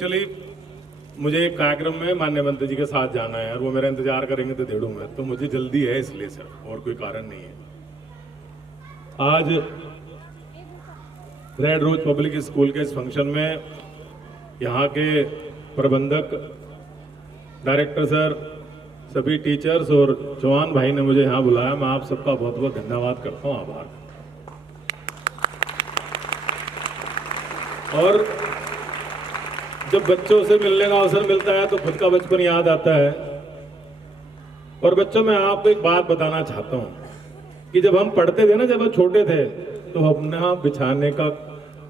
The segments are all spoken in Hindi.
एक्चुअली मुझे एक कार्यक्रम में माननीय मंत्री जी के साथ जाना है और वो मेरा इंतजार करेंगे तो डेढ़ों में, तो मुझे जल्दी है इसलिए सर, और कोई कारण नहीं है। आज रेड रोज पब्लिक स्कूल के इस फंक्शन में यहाँ के प्रबंधक, डायरेक्टर सर, सभी टीचर्स और जवान भाई ने मुझे यहाँ बुलाया। मैं आप सबका बहुत बहुत धन्यवाद करता हूँ, आभार। और जब बच्चों से मिलने का अवसर मिलता है तो खुद का बचपन याद आता है। और बच्चों, मैं आपको एक बात बताना चाहता हूँ कि जब हम पढ़ते थे ना, जब हम छोटे थे, तो अपना बिछाने का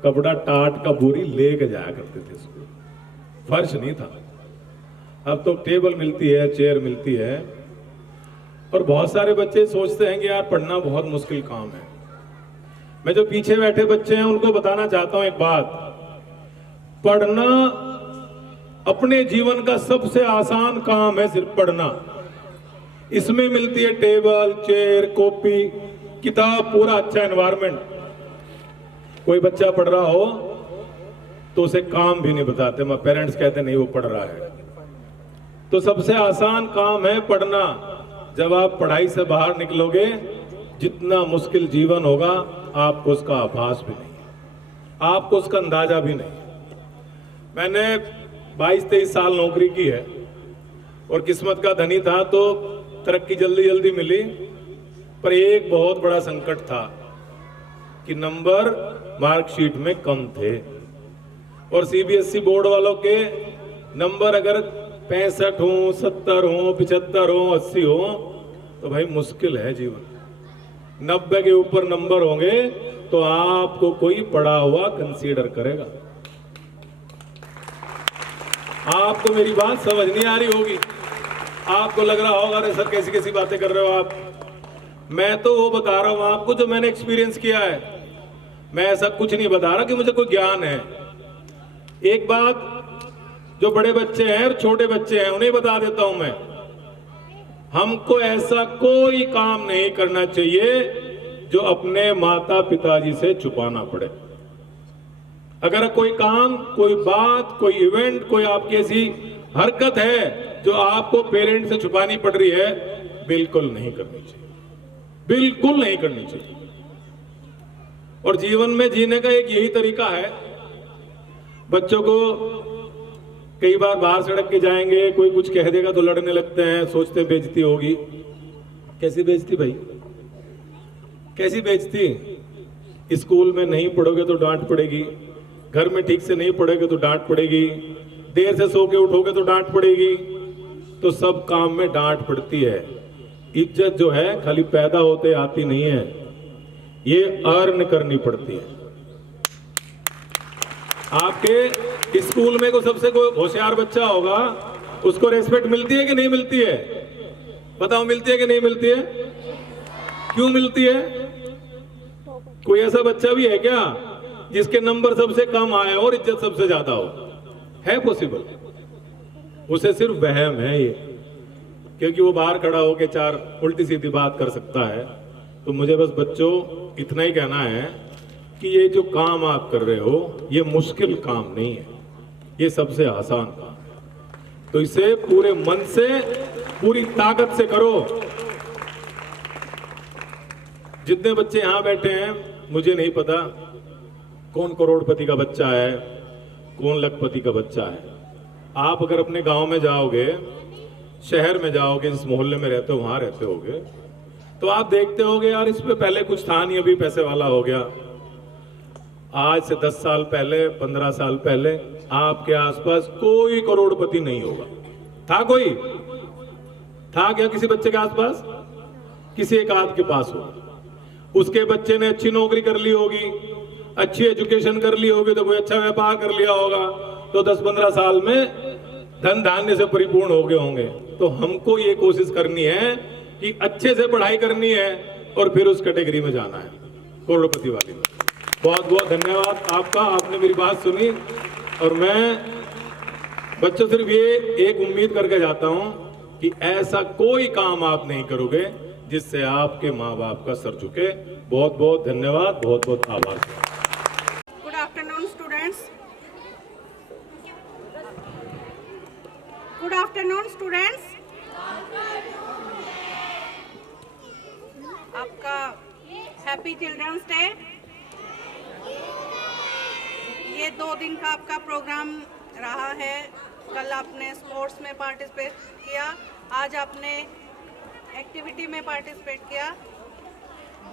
कपड़ा, टाट का बोरी लेके जाया करते थे स्कूल। फर्श नहीं था। अब तो टेबल मिलती है, चेयर मिलती है। और बहुत सारे बच्चे सोचते हैं कि यार पढ़ना बहुत मुश्किल काम है। मैं जो पीछे बैठे बच्चे हैं उनको बताना चाहता हूं एक बात, पढ़ना अपने जीवन का सबसे आसान काम है। सिर्फ पढ़ना, इसमें मिलती है टेबल, चेयर, कॉपी, किताब, पूरा अच्छा एनवायरनमेंट। कोई बच्चा पढ़ रहा हो तो उसे काम भी नहीं बताते, मैं पेरेंट्स कहते नहीं वो पढ़ रहा है। तो सबसे आसान काम है पढ़ना। जब आप पढ़ाई से बाहर निकलोगे, जितना मुश्किल जीवन होगा आपको उसका आभास भी नहीं है, आपको उसका अंदाजा भी नहीं है। मैंने 22-23 साल नौकरी की है और किस्मत का धनी था तो तरक्की जल्दी जल्दी मिली। पर एक बहुत बड़ा संकट था कि नंबर मार्कशीट में कम थे। और सीबीएसई बोर्ड वालों के नंबर अगर 65 हो, 70 हो, 75 हो, 80 हो, तो भाई मुश्किल है जीवन। 90 के ऊपर नंबर होंगे तो आपको कोई पढ़ा हुआ कंसीडर करेगा। आपको मेरी बात समझ नहीं आ रही होगी, आपको लग रहा होगा अरे सर कैसी कैसी बातें कर रहे हो आप। मैं तो वो बता रहा हूं आपको जो मैंने एक्सपीरियंस किया है। मैं ऐसा कुछ नहीं बता रहा कि मुझे कोई ज्ञान है। एक बात जो बड़े बच्चे हैं और छोटे बच्चे हैं उन्हें बता देता हूं मैं, हमको ऐसा कोई काम नहीं करना चाहिए जो अपने माता पिताजी से छुपाना पड़े। अगर कोई काम, कोई बात, कोई इवेंट, कोई आपकी ऐसी हरकत है जो आपको पेरेंट्स से छुपानी पड़ रही है, बिल्कुल नहीं करनी चाहिए, बिल्कुल नहीं करनी चाहिए। और जीवन में जीने का एक यही तरीका है। बच्चों को कई बार बाहर सड़क के जाएंगे, कोई कुछ कह देगा तो लड़ने लगते हैं, सोचते हैं बेइज्जती होगी। कैसी बेइज्जती भाई, कैसी बेइज्जती? स्कूल में नहीं पढ़ोगे तो डांट पड़ेगी, घर में ठीक से नहीं पढ़ोगे तो डांट पड़ेगी, देर से सो के उठोगे तो डांट पड़ेगी। तो सब काम में डांट पड़ती है। इज्जत जो है खाली पैदा होते आती नहीं है, ये अर्न करनी पड़ती है। आपके स्कूल में को सबसे कोई होशियार बच्चा होगा, उसको रेस्पेक्ट मिलती है कि नहीं मिलती है? बताओ, मिलती है कि नहीं मिलती है? क्यों मिलती है? कोई ऐसा बच्चा भी है क्या जिसके नंबर सबसे कम आए और इज्जत सबसे ज्यादा हो? है पॉसिबल? उसे सिर्फ वहम है ये, क्योंकि वो बाहर खड़ा होकर 4 उल्टी सीधी बात कर सकता है। तो मुझे बस बच्चों इतना ही कहना है कि ये जो काम आप कर रहे हो ये मुश्किल काम नहीं है, ये सबसे आसान काम है। तो इसे पूरे मन से, पूरी ताकत से करो। जितने बच्चे यहां बैठे हैं, मुझे नहीं पता कौन करोड़पति का बच्चा है, कौन लखपति का बच्चा है। आप अगर अपने गांव में जाओगे, शहर में जाओगे, जिस मोहल्ले में रहते हो वहां रहते होगे, तो आप देखते होगे यार इस पे पहले कुछ था नहीं, अभी पैसे वाला हो गया। आज से 10 साल पहले, 15 साल पहले आपके आसपास कोई करोड़पति नहीं होगा। था कोई? था क्या किसी बच्चे के आसपास? किसी एक आध के पास होगा। उसके बच्चे ने अच्छी नौकरी कर ली होगी, अच्छी एजुकेशन कर ली होगी, तो कोई अच्छा व्यापार कर लिया होगा, तो 10-15 साल में धन धान्य से परिपूर्ण हो गए होंगे। तो हमको ये कोशिश करनी है कि अच्छे से पढ़ाई करनी है और फिर उस कैटेगरी में जाना है, करोड़पति वाली में। बहुत बहुत धन्यवाद आपका, आपने मेरी बात सुनी। और मैं बच्चों सिर्फ ये एक उम्मीद करके जाता हूं कि ऐसा कोई काम आप नहीं करोगे जिससे आपके माँ बाप का सर झुके। बहुत बहुत धन्यवाद, बहुत बहुत आभार। Good afternoon, students. afternoon, students. आपका हैप्पी चिल्ड्रंस डे। ये 2 दिन का आपका प्रोग्राम रहा है। कल आपने स्पोर्ट्स में पार्टिसिपेट किया, आज आपने एक्टिविटी में पार्टिसिपेट किया।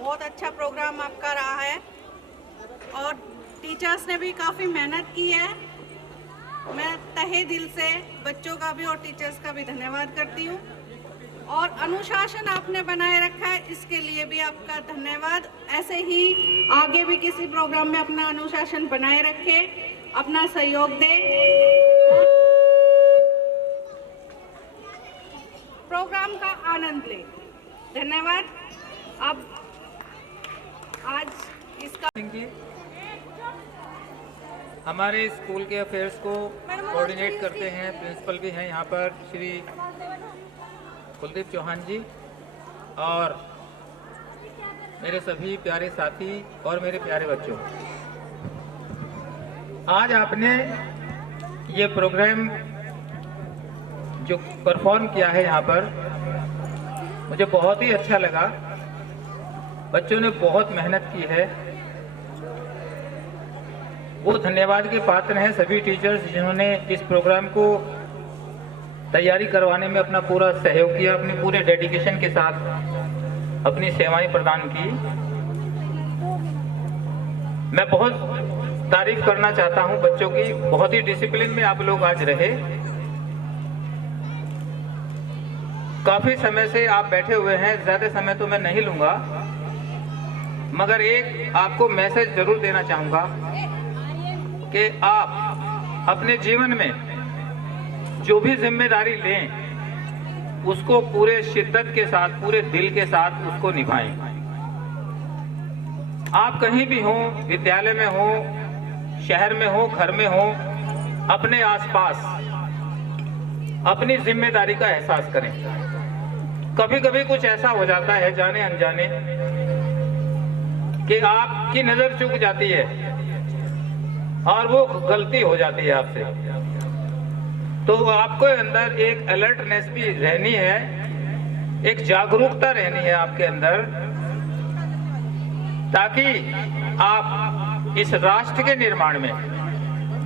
बहुत अच्छा प्रोग्राम आपका रहा है और टीचर्स ने भी काफ़ी मेहनत की है। मैं तहे दिल से बच्चों का भी और टीचर्स का भी धन्यवाद करती हूँ। और अनुशासन आपने बनाए रखा है, इसके लिए भी आपका धन्यवाद। ऐसे ही आगे भी किसी प्रोग्राम में अपना अनुशासन बनाए रखे, अपना सहयोग दे, प्रोग्राम का आनंद ले। धन्यवाद। अब आज इसका हमारे स्कूल के अफेयर्स को कोऑर्डिनेट करते हैं, प्रिंसिपल भी हैं यहाँ पर श्री कुलदीप चौहान जी, और मेरे सभी प्यारे साथी और मेरे प्यारे बच्चों, आज आपने ये प्रोग्राम जो परफॉर्म किया है यहाँ पर, मुझे बहुत ही अच्छा लगा। बच्चों ने बहुत मेहनत की है। वो धन्यवाद के पात्र हैं सभी टीचर्स जिन्होंने इस प्रोग्राम को तैयारी करवाने में अपना पूरा सहयोग किया, अपने पूरे डेडिकेशन के साथ अपनी सेवाएं प्रदान की। मैं बहुत तारीफ करना चाहता हूं बच्चों की। बहुत ही डिसिप्लिन में आप लोग आज रहे। काफी समय से आप बैठे हुए हैं, ज्यादा समय तो मैं नहीं लूंगा, मगर एक आपको मैसेज जरूर देना चाहूंगा कि आप अपने जीवन में जो भी जिम्मेदारी लें उसको पूरे शिद्दत के साथ, पूरे दिल के साथ उसको निभाएं। आप कहीं भी हो, विद्यालय में हो, शहर में हो, घर में हो, अपने आसपास अपनी जिम्मेदारी का एहसास करें। कभी कभी कुछ ऐसा हो जाता है जाने अनजाने कि आपकी नजर चूक जाती है और वो गलती हो जाती है आपसे, तो आपको अंदर एक अलर्टनेस भी रहनी है, एक जागरूकता रहनी है आपके अंदर, ताकि आप इस राष्ट्र के निर्माण में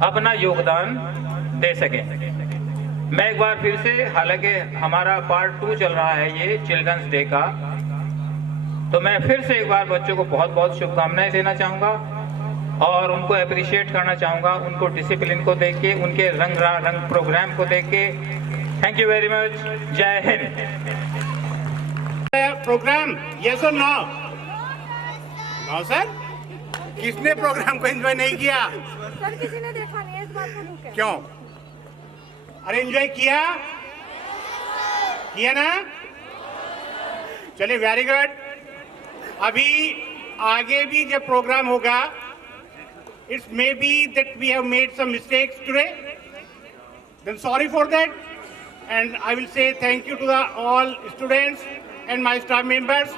अपना योगदान दे सकें। मैं एक बार फिर से, हालांकि हमारा पार्ट 2 चल रहा है ये चिल्ड्रंस डे का, तो मैं फिर से एक बार बच्चों को बहुत बहुत शुभकामनाएं देना चाहूँगा और उनको अप्रिशिएट करना चाहूँगा, उनको डिसिप्लिन को देख के, उनके रंग प्रोग्राम को देख के। Thank you very much. जय हिंद। प्रोग्राम यस और नो? No sir. किसने प्रोग्राम को एंजॉय नहीं किया? सर किसी ने देखा नहीं है, इस बात को नहीं। क्यों? अरे एंजॉय किया? किया ना? चलिए, वेरी गुड। अभी आगे भी जब प्रोग्राम होगा, it may be that we have made some mistakes today, then sorry for that, and I will say thank you to the all students and my staff members.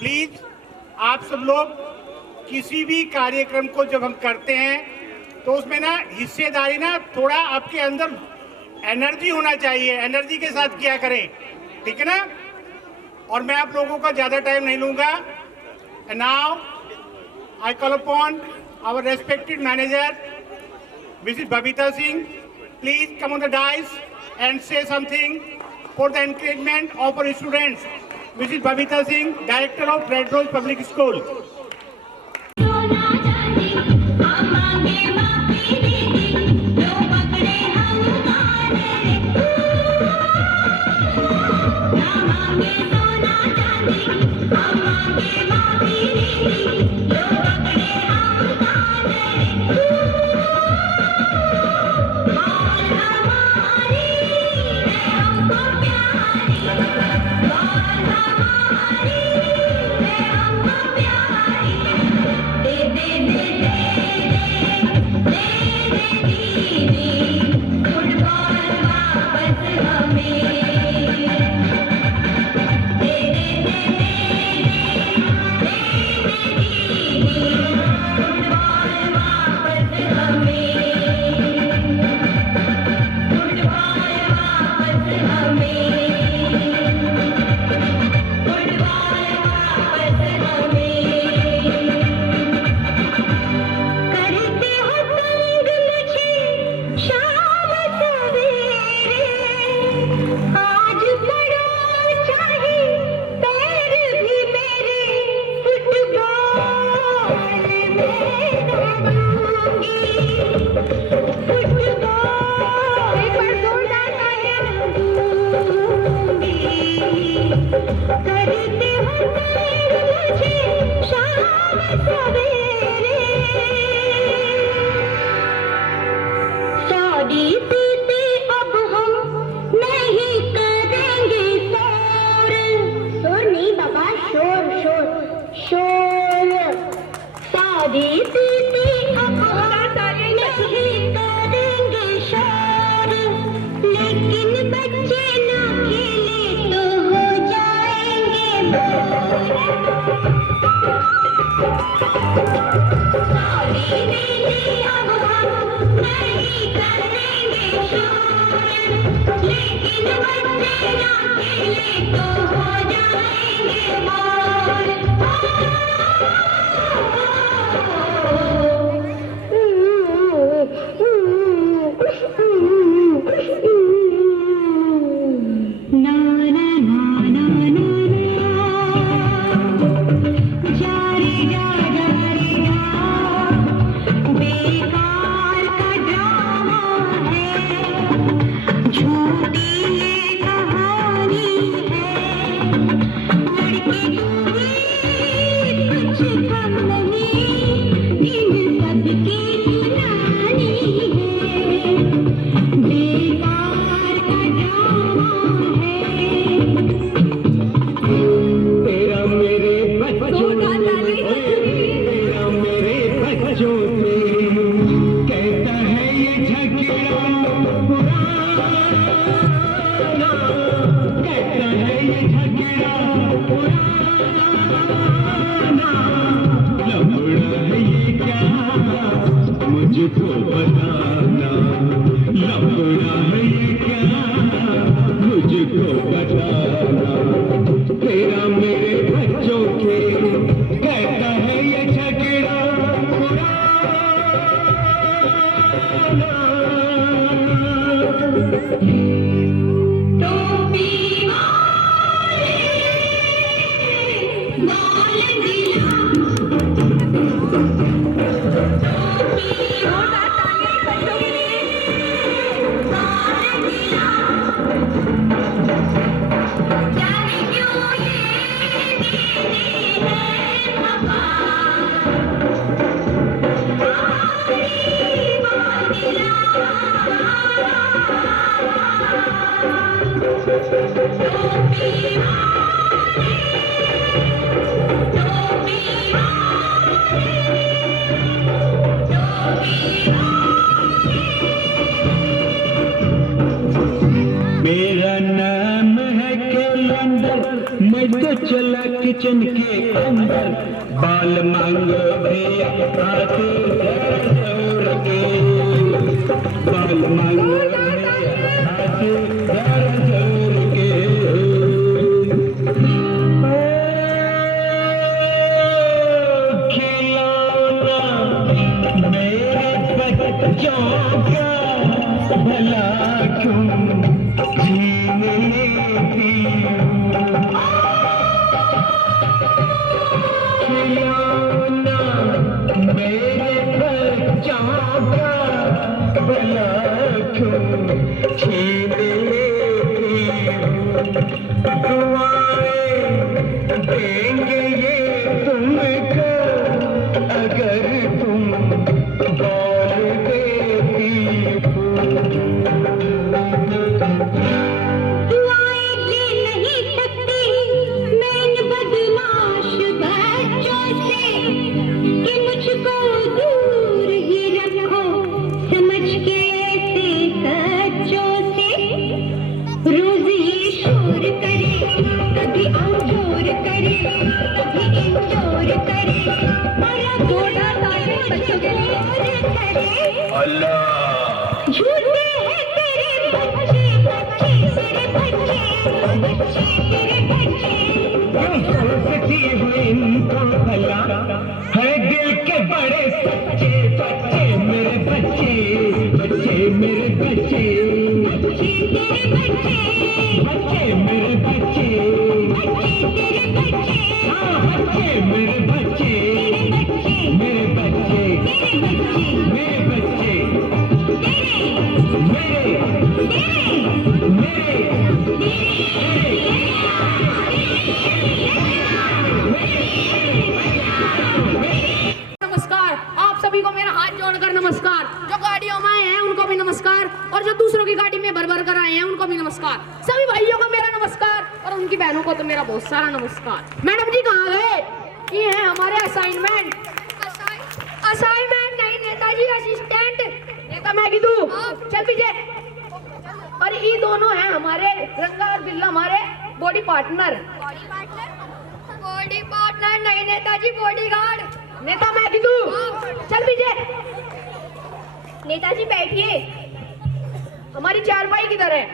Please, आप सब लोग किसी भी कार्यक्रम को जब हम करते हैं तो उसमें ना हिस्सेदारी ना थोड़ा आपके अंदर एनर्जी होना चाहिए, एनर्जी के साथ किया करें, ठीक है ना? और मैं आप लोगों का ज्यादा टाइम नहीं लूंगा। And now I call upon our respected manager, Mrs. Babita Singh. Please come on the dais and say something for the encouragement of our students. Mrs. Babita Singh, Director of Red Rose Public School. प्यारी एक बार जोरदार तालियां दूंगी। करते हो तेरे मुझे शाम सवेरे, शादी पीते अब हम नहीं करेंगे शोर। शोर नहीं बाबा, शोर शोर शोर। शादी पीते अब हम नहीं करेंगे शोर, लेकिन बच्चे ना खेले तो हो जाएंगे बोर। शादी पीते अब हम नहीं करेंगे शोर, लेकिन बच्चे ना खेले तो हो जाएंगे बोर। ना ना ना ना ना जा रे जा बेकार का ड्रामा है, झूठी ये कहानी है। लड़के दूंगी कुछ कम नहीं, इन सब की सुनानी है। बेकार का ड्रामा है। तेरा मेरे बच्चों तेरा मेरे बच्चों से कहता है ये झगड़ा पुराना, कहता है ये झगड़ा पुराना। लफड़ा है ये क्या मुझको बताना, लफड़ा है ये क्या मुझको बताना। तेरा मेरे बच्चों के कहता है ये झगड़ा पुराना। टोपी वाले बाल गिला, टोपी वाले बाल गिला। जाने क्यों ये देते हैं खफा, बाल गिला। मेरा नाम है कैलेंडर, मैं तो चला किचन के अंदर। बाल मांगो भैया आके जोर के, बाल मांगो भैया आके जोर के। खिलौना मेरे बच्चों का भला क्यों छीन लेती हो। खिलौना मेरे बच्चों का भला क्यों छीन लेती हो। दुआएं देंगे ये तुमको अगर तुम बोल देती हो। दुआएं ले नहीं सकती मैं इन बदमाश बच्चों से, कि मुझको दूर ही रखो समझ के ऐसे सच्चों से। रोज ये शोर करे, कभी आउटडोर करे, कभी इंडोर करे, और थोड़ा सा बच्चों को करे। अल्लाह झूठे हैं तेरे बच्चे, बच्चे तेरे बच्चे, बच्चे तेरे बच्चे। सोचती हूँ इनको भला है दिल के बड़े सच्चे। बच्चे मेरे बच्चे, बच्चे मेरे बच्चे, बच्चे तेरे बच्चे, बच्चे मेरे बच्चे, बच्चे तेरे बच्चे, हाँ बच्चे मेरे बच्चे, तेरे बच्चे, मेरे बच्चे, तेरे बच्चे। मेरे बच्चे। नमस्कार। आप सभी को मेरा हाथ जोड़कर नमस्कार। जो गाड़ियों में आए हैं उनको भी नमस्कार, और जो दूसरों की गाड़ी में भर भर कर आए हैं उनको भी नमस्कार। सभी भाइयों को मेरा नमस्कार, और उनकी बहनों को तो मेरा बहुत सारा नमस्कार। मैडम जी कहाँ गए? ये है हमारे असाइनमेंट। असाइनमेंट नहीं नेताजी, असिस्टेंट। नेता मैं तू चल पीछे। और ये दोनों हैं हमारे रंगा और बिल्ला, हमारे बॉडी पार्टनर। बॉडी पार्टनर नहीं नेताजी, बॉडीगार्ड। नेता मैं तू चल पीछे। नेताजी बैठिए। हमारी चारपाई किधर है?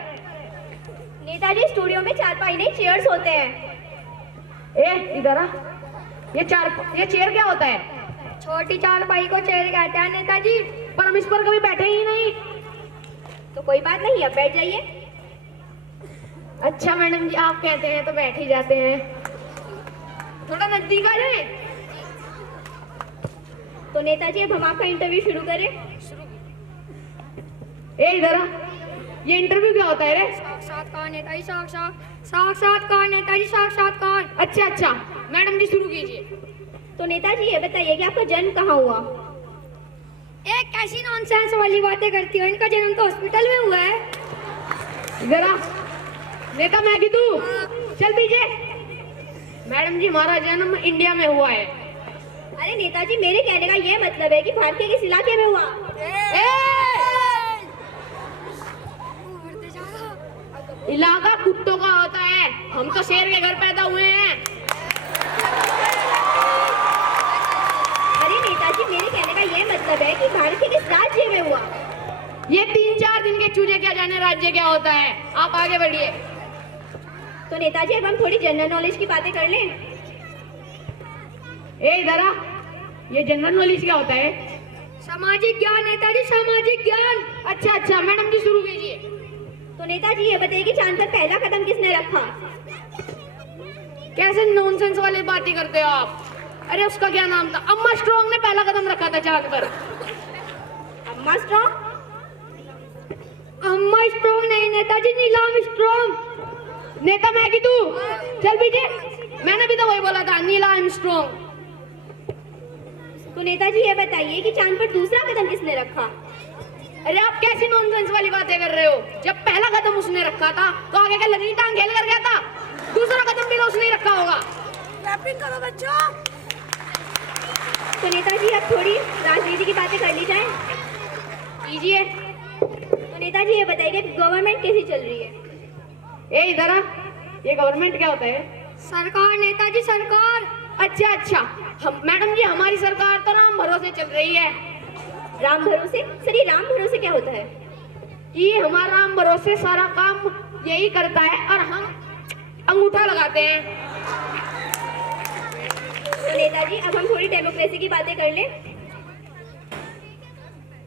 नेताजी स्टूडियो में चारपाई नहीं चेयर्स होते हैं। ए इधर आ। ये चेयर क्या होता है? छोटी चारपाई को चेयर कहते हैं नेताजी। पर हम इस पर कभी बैठे ही नहीं। तो कोई बात नहीं, अब बैठ जाइए। अच्छा मैडम जी, आप कहते हैं तो बैठ ही जाते हैं। थोड़ा नजदीक आ जाए। तो नेताजी अब हम आपका इंटरव्यू शुरू करें। ए इधर आ। ये इंटरव्यू क्या होता है रे? साक्षात्कार नेताजी, साक्षात्कार नेताजी, साक्षात्कार। अच्छा मैडम जी शुरू कीजिए। तो नेताजी ये बताइए कि आपका जन्म कहाँ हुआ? एक कैसी नॉनसेंस वाली बातें करती हो, इनका जन्म तो हॉस्पिटल में हुआ है। इधर आ। नेता मैं तू चल पीछे। मैडम जी हमारा जन्म इंडिया में हुआ है। अरे नेताजी, मेरे कहने का ये मतलब है कि भारत के किस इलाके में हुआ? इलाका कुत्तों का होता है, हम तो शेर के घर पैदा हुए हैं। अरे नेताजी, मेरे कहने का ये मतलब है कि भारत के किस राज्य में हुआ? ये 3-4 दिन के चूजे क्या जाने राज्य क्या होता है। आप आगे बढ़िए। तो नेताजी अब हम थोड़ी जनरल नॉलेज की बातें कर लें। ए इधर आ। ये जनरल नॉलेज क्या होता है? सामाजिक ज्ञान नेताजी, सामाजिक ज्ञान। अच्छा मैडम जी शुरू कीजिए। तो नेताजी ये बताइए कि चांद पर पहला कदम किसने रखा? कैसे नॉनसेंस वाली बातें करते हो आप? अरे उसका क्या नाम था? अम्मा स्ट्रॉन्ग ने पहला कदम रखा था चांद पर। अम्मा स्ट्रॉन्ग? अम्मा स्ट्रॉन्ग नहीं नेताजी, नीलम स्ट्रॉन्ग। नेता मैं तू चल पीछे। मैंने भी तो वही बोला था, नीला आर्मस्ट्रॉन्ग। तो नेताजी ये बताइए कि चांद पर दूसरा कदम किसने रखा? अरे आप कैसी नॉनसेंस वाली बातें कर रहे हो? जब पहला कदम उसने रखा था तो आगे का लगी टांग खेल कर गया था। दूसरा कदम भी तो उसने ही रखा होगा। क्लैपिंग करो बच्चों। तो नेताजी अब थोड़ी राजनीति की बातें कर ली जाए। कीजिए। तो नेताजी ये बताइए कि गवर्नमेंट कैसी चल रही है? ए इधर आ। ये गवर्नमेंट क्या होता है? सरकार नेताजी, सरकार। अच्छा हम मैडम जी हमारी सरकार तो राम भरोसे चल रही है। राम भरोसे? सर ये राम भरोसे क्या होता है? ये हमारा राम भरोसे सारा काम यही करता है और हम अंगूठा लगाते हैं। तो नेताजी अब हम थोड़ी डेमोक्रेसी की बातें कर लें।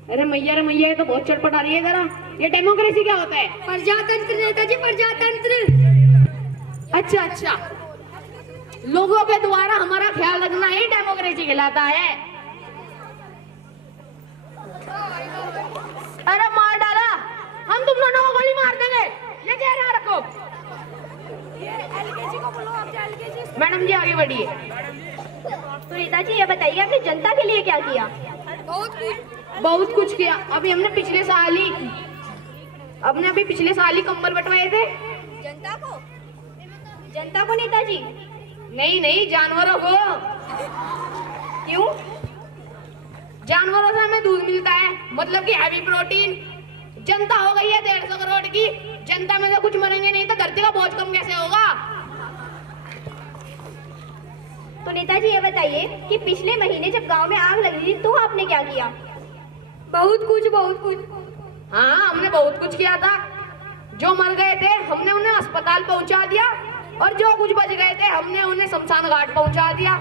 अरे मैया ये तो बहुत चटपट आ रही है जरा। ये डेमोक्रेसी क्या होता है? प्रजातंत्र नेताजी, प्रजातंत्र। अच्छा लोगों के द्वारा हमारा ख्याल रखना ही डेमोक्रेसी कहलाता है। अरे मार डाला, हम तुम दोनों को गोली मार देंगे। ये क्या रहा रखो। एलकेजी को बोलो, आप एलकेजी। मैडम जी आगे बढ़िए। तो नेताजी ये बताइए आपने जनता के लिए क्या किया? बहुत कुछ किया। अभी हमने पिछले साल ही कंबल बंटवाए थे। जनता को नेताजी? नहीं जानवरों को। क्यों? जानवरों से हमें दूध मिलता है, मतलब कि हैवी प्रोटीन। जनता हो गई है 150 करोड़ की। जनता में से कुछ मरेंगे नहीं तो धरती का बोझ कम कैसे होगा? तो नेताजी ये बताइए कि पिछले महीने जब गांव में आग लगी थी तो आपने क्या किया? बहुत कुछ। हाँ हमने बहुत कुछ किया था। जो मर गए थे हमने उन्हें अस्पताल पहुंचा दिया, और जो कुछ बच गए थे हमने उन्हें शमशान घाट पहुंचा दिया।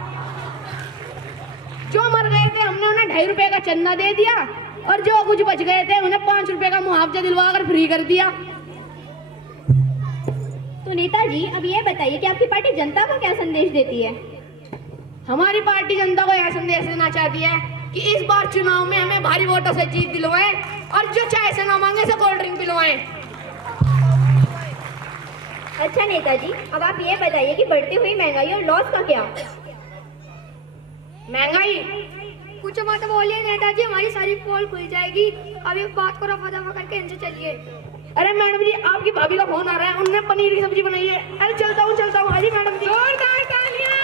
जो मर गए थे हमने उन्हें 2.5 रुपए का चंदा दे दिया, और जो कुछ बच गए थे उन्हें 5 रुपए का मुआवजा दिलवा कर फ्री कर दिया। तो नेताजी अब ये बताइए कि आपकी पार्टी जनता को क्या संदेश देती है? हमारी पार्टी जनता को यह संदेश देना चाहती है कि इस बार चुनाव में हमें भारी वोटों से जीत दिलवाएं, और जो चाहे से ना मांगे से कोल्ड ड्रिंक पिलवाएं। अच्छा नेताजी, अब आप ये बताइए कि बढ़ती हुई महंगाई और लॉस का क्या? महंगाई कुछ मत बोलिए नेताजी, हमारी सारी पोल खुल जाएगी। अब ये बात को रफा दफा करके इनसे चलिए। अरे मैडम जी, आपकी भाभी का फोन आ रहा है, उनने पनीर की सब्जी बनाई है। अरे चलता हूँ हाजी मैडम जी। जोरदार तालियां।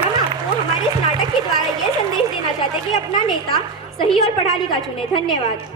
है ना, वो हमारे इस नाटक के द्वारा ये संदेश देना चाहते हैं कि अपना नेता सही और पढ़ा लिखा चुने। धन्यवाद।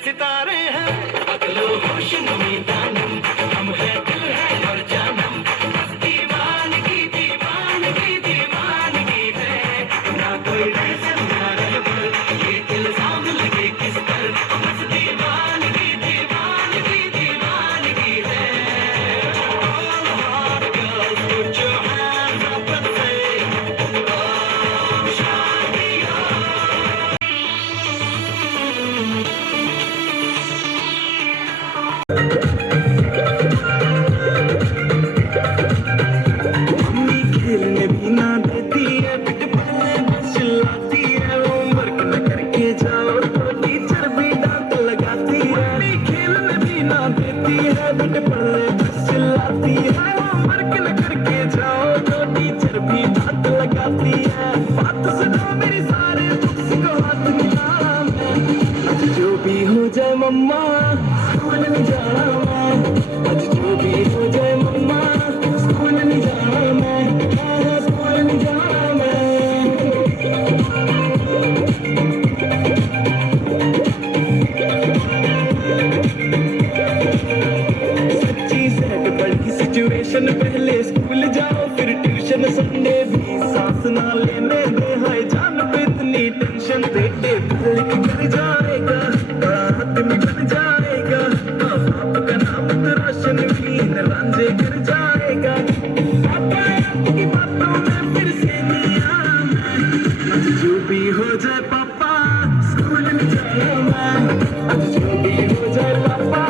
सितारे हैं। चिल्लाती है बेटे पढ़ने बस चिल्लाती है मर के न करके जाओ तो टीचर भी दांत लगाती है बात सुनो मेरी सारे बुक्स को हाथ मिलाना मैं आज जो भी हो जाए मम्मा स्कूल नहीं जाना मैं आज जो भी हो जाए मम्मा स्कूल नहीं जाना मैं स्कूल नहीं जाना मैं सिचुएशन पहले स्कूल जाओ फिर ट्यूशन संडे भी सांस ना लेने दे हाय जान पे इतनी टेंशन देते लिख कर जाएगा बड़ा हाथ निकल जाएगा माँ बाप का नाम तो रोशन भी रांझे कर जाएगा पापा आपकी बातों में फिर से नहीं आना आज जो भी हो जाए पापा स्कूल नहीं जाना मैं आज जो भी हो जाए पापा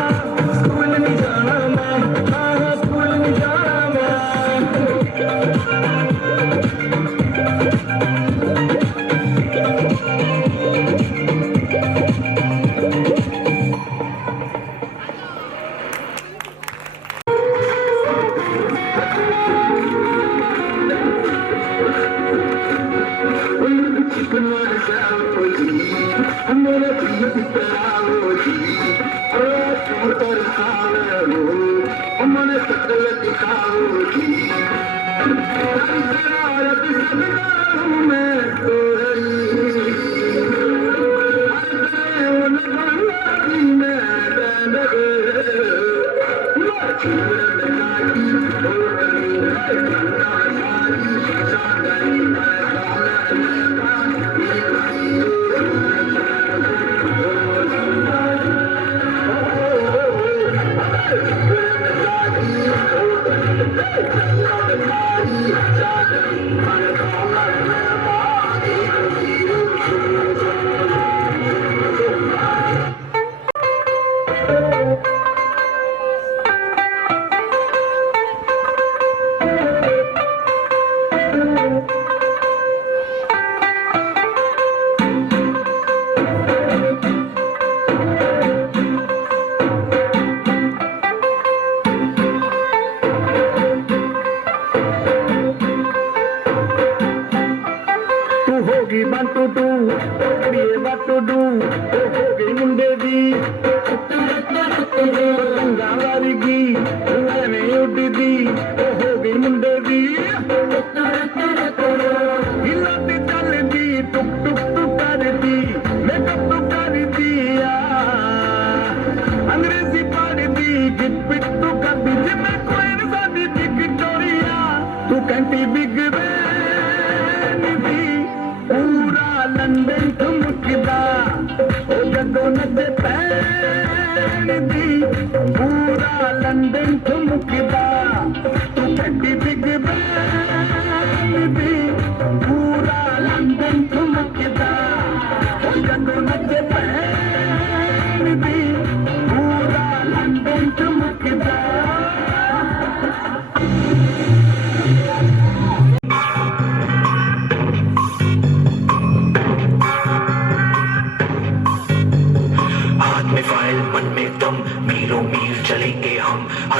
स्कूल नहीं जाना मैं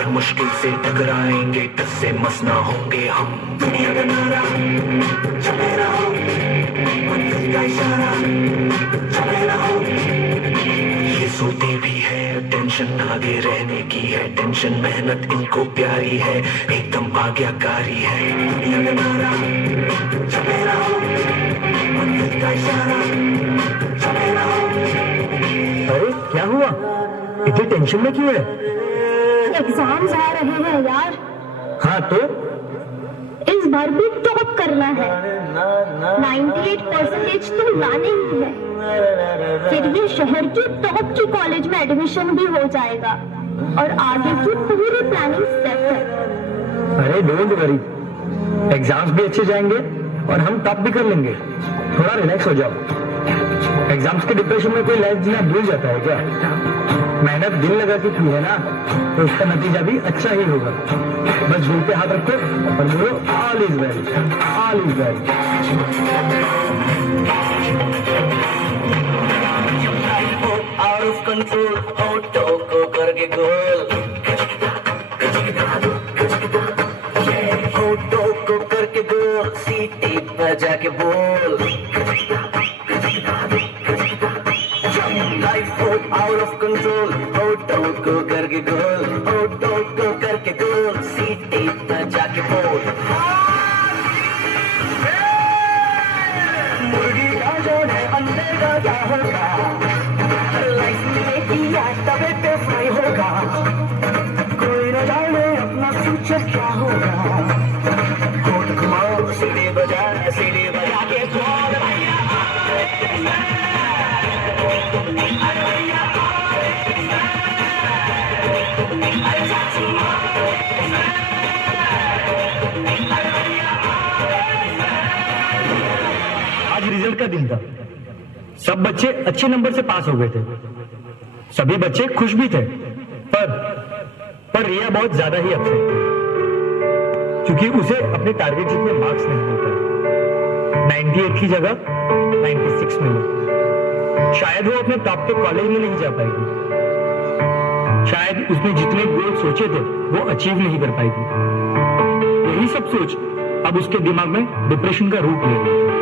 मुश्किल से टकराएंगे टस से मस ना होंगे हम दुनिया का नारा चले रहो मंजिल का इशारा चले रहो ये सोते भी है टेंशन आगे रहने की है टेंशन मेहनत इनको प्यारी है एकदम आज्ञाकारी है दुनिया का नारा चले रहो मंजिल का इशारा चले रहो। अरे क्या हुआ इतनी टेंशन में क्यों है? एग्जाम्स आ रहे हैं यार। हाँ तो इस बार भी टॉप करना है 98% तो लाने ही है फिर ये शहर की टॉप की कॉलेज में एडमिशन भी हो जाएगा और आगे की पूरी प्लानिंग सेट है। अरे डोंट वरी एग्जाम्स भी अच्छे जाएंगे और हम टॉप भी कर लेंगे। थोड़ा रिलैक्स हो जाओ। एग्जाम्स के डिप्रेशन में कोई लाइफ जीना भूल जाता है क्या? मेहनत दिल लगा के की है ना तो उसका नतीजा भी अच्छा ही होगा। बस दिल पे हाथ रखो और बोलो all is well, all is well. Out of control auto को करके गोल बजा के बोल लाइफ हो आउट ऑफ कंट्रोल होट को करके गोल होट को करके गोल सीटी बजा के बोल मुर्गी का जोड़ है अंडे का क्या होगा लाइफ में किया तबे पे फ्राई होगा कोई न जाने अपना फ्यूचर क्या होगा होट घुमाओ सीढ़ी बजा के बोल आज रिजल्ट का दिन था। सब बच्चे अच्छे नंबर से पास हो गए थे। सभी बच्चे खुश भी थे। पर रिया बहुत ज्यादा ही अपसेट थी क्योंकि उसे अपने टारगेट जितने मार्क्स नहीं मिल पाए। 98 की जगह 96 मिले। शायद वो अपने टॉप के कॉलेज में नहीं जा पाएगी। शायद उसने जितने गोल सोचे थे वो अचीव नहीं कर पाएगी। यही सब सोच अब उसके दिमाग में डिप्रेशन का रूप ले रही है।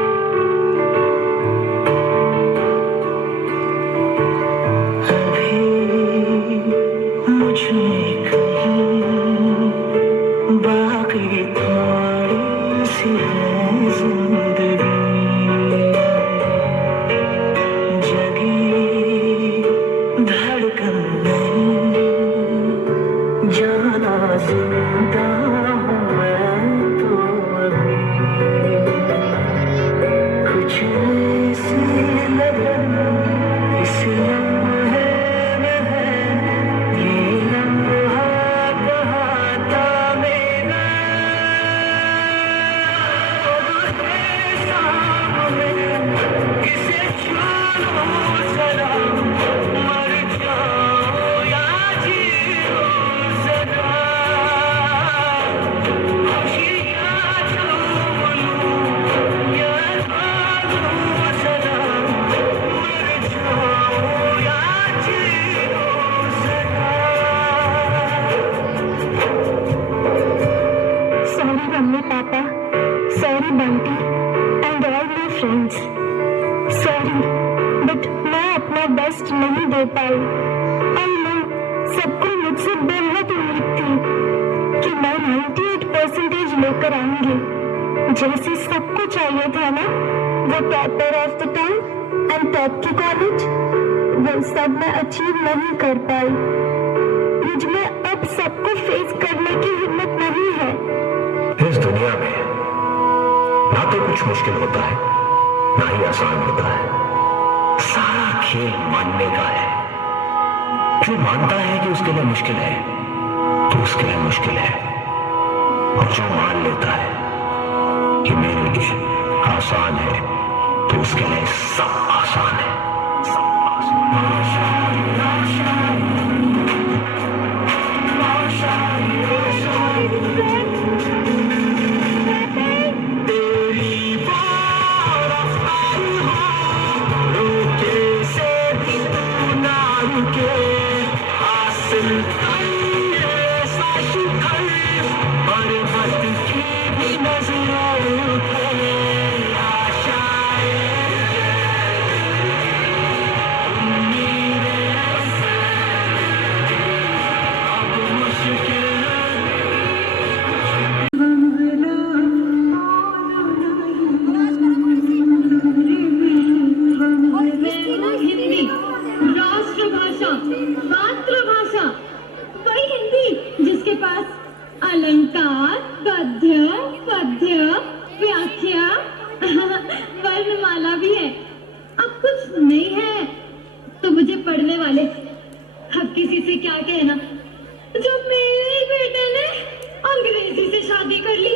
जैसे सबको चाहिए था ना वो topper of the town and top की कॉलेज वो सब मैं अचीव नहीं कर पाई। मुझमें अब सबको फेस करने की हिम्मत नहीं है। इस दुनिया में ना तो कुछ मुश्किल होता है ना ही आसान होता है। सारा खेल मानने का है। जो मानता है कि उसके लिए मुश्किल है तो उसके लिए मुश्किल है और जो मान लेता है कि मेरे लिए आसान है तो उसके लिए सब आसान है। तेरी रुके से भी तू ना रुके हासिल अलंकार, गद्य, पद्य, व्याख्या, वर्णमाला भी है। अब कुछ नहीं है तो मुझे पढ़ने वाले अब किसी से क्या कहना। जब मेरे बेटे ने अंग्रेजी से शादी कर ली,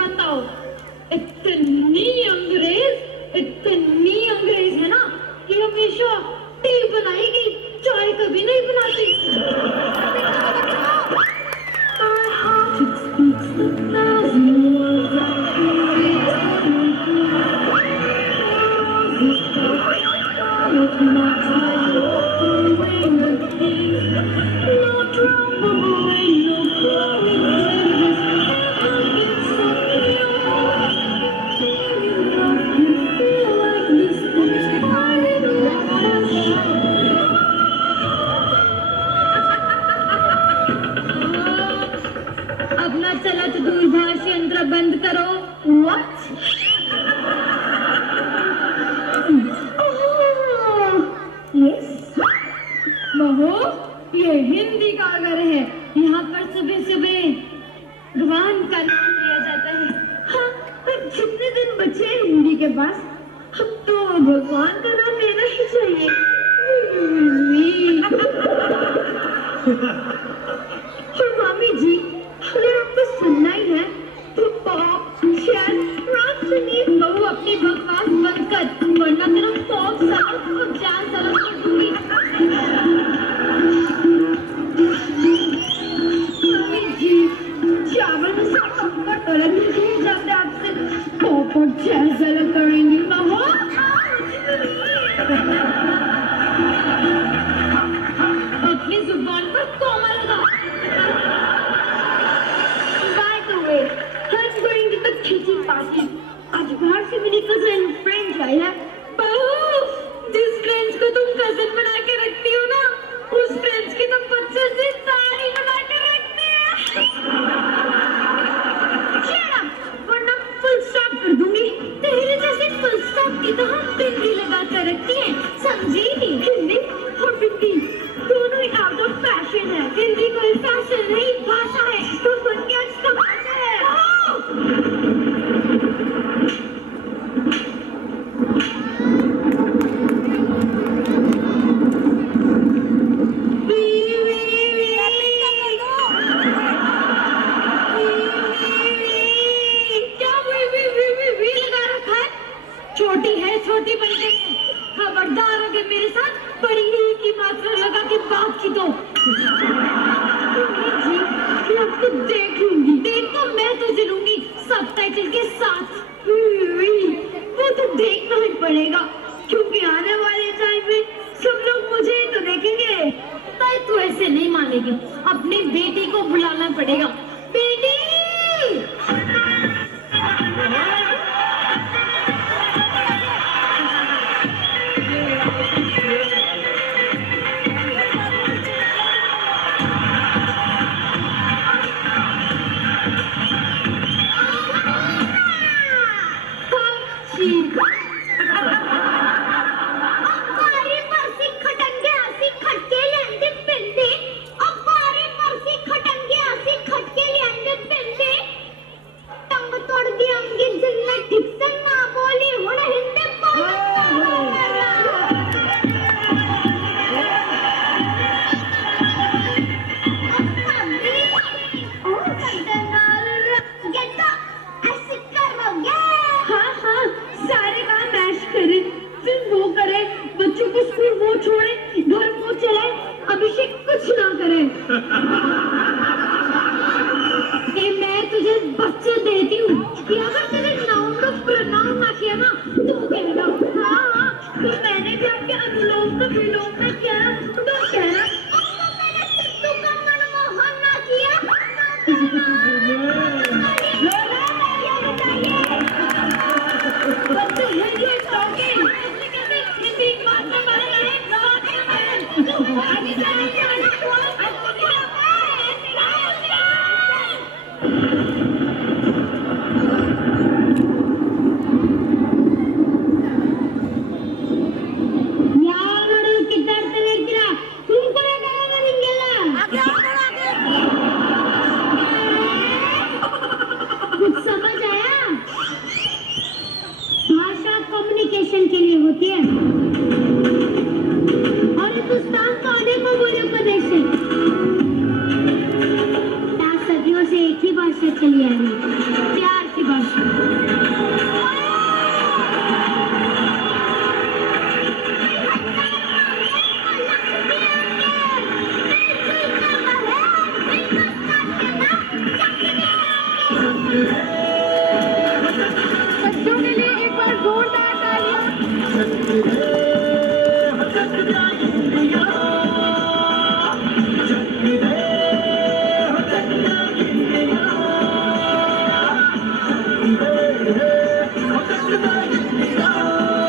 बताओ इतनी अंग्रेज है ना कि हमेशा टी बनाएगी, चाय कभी नहीं बनाती। हिंदी का घर है। यहाँ पर सुबह सुबह भगवान का नाम लिया जाता है। हाँ, अब जितने दिन बचे हैं हिंदी के पास, अब तो भगवान का नाम लेना ही चाहिए। और मामी जी, अगर आपको सुनना ही है तो पॉप शायद रात सुनिए। बहू अपनी बकवास बंद कर, वरना तेरा पॉप सलग और जान सलग कर दूंगी। मामी जी, चावल में सब कट अलग नहीं जाते आपसे। पॉप और जान सलग करेंगी बहू। अपनी जुबान पर कोमल लगा। By the way, let's going to the kitty party. आज बाहर से मेरी cousin friends आई है। बहू, जिस friends को तुम cousin बना के रखती हो ना, उस friends की तुम बच्चे से साड़ी बना के रखती है। Shut up, वरना full stop कर दूंगी। तेरे जैसे full stop की तो हम बिंदी लगा कर रखती हैं, समझी? हिंदी और बिंदी दोनों ही आउट ऑफ फैशन है। हिंदी कोई फैशन नहीं, भाषा है। तो सुन के आज तमाशा है। छोटी है, छोटी बन गई है। खबरदार अगर मेरे साथ बड़ी ही की मात्रा लगा के बात की तो मैं आपको देख लूंगी। देख तो मैं तो जलूंगी सबटाइटल के साथ। वो तो देखना ही पड़ेगा, क्योंकि आने वाले टाइम में सब लोग मुझे ही तो देखेंगे। तो ऐसे नहीं मानेगी, अपनी बेटी को बुलाना पड़ेगा। बेटी, मैं तुझे बच्चे देती हूँ कि अगर तेरे नाउन का प्रोनाउन ना किया ना तो कहना हाँ, तो मैंने भी आपके अनुलोम का विलोम ना किया तो कहना मैंने सिद्धू का मनमोहन ना किया। के लिए होती है और हिंदुस्तान का अनेकों मूल्य प्रदेश है। 4 सदियों से एक ही भाषा चली आ रही है, प्यार की भाषा। Thank you.